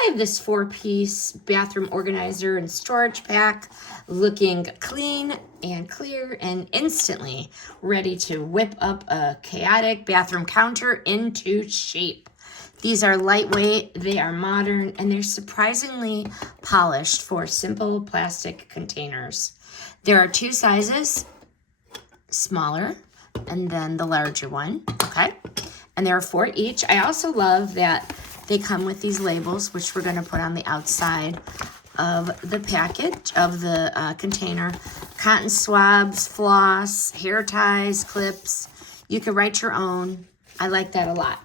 I have this 4-piece bathroom organizer and storage pack looking clean and clear and instantly ready to whip up a chaotic bathroom counter into shape. These are lightweight, they are modern, and they're surprisingly polished for simple plastic containers. There are 2 sizes, smaller and then the larger one, okay? And there are 4 each. I also love that they come with these labels, which we're gonna put on the outside of the package, of the container. Cotton swabs, floss, hair ties, clips. You can write your own. I like that a lot.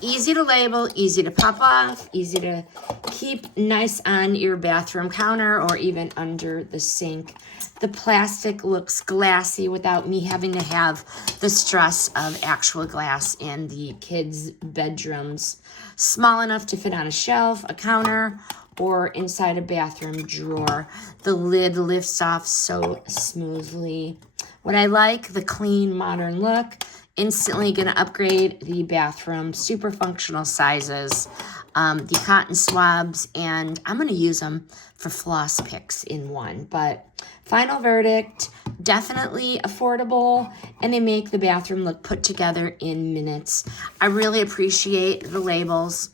Easy to label, easy to pop off, easy to keep nice on your bathroom counter or even under the sink. The plastic looks glassy without me having to have the stress of actual glass in the kids' bedrooms. Small enough to fit on a shelf, a counter, or inside a bathroom drawer. The lid lifts off so smoothly. What I like, the clean, modern look. Instantly going to upgrade the bathroom. Super functional sizes. The cotton swabs, and I'm going to use them for floss picks in one. But final verdict, definitely affordable, and they make the bathroom look put together in minutes. I really appreciate the labels.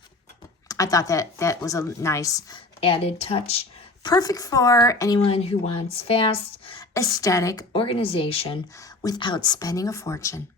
I thought that was a nice added touch. Perfect for anyone who wants fast, aesthetic organization without spending a fortune.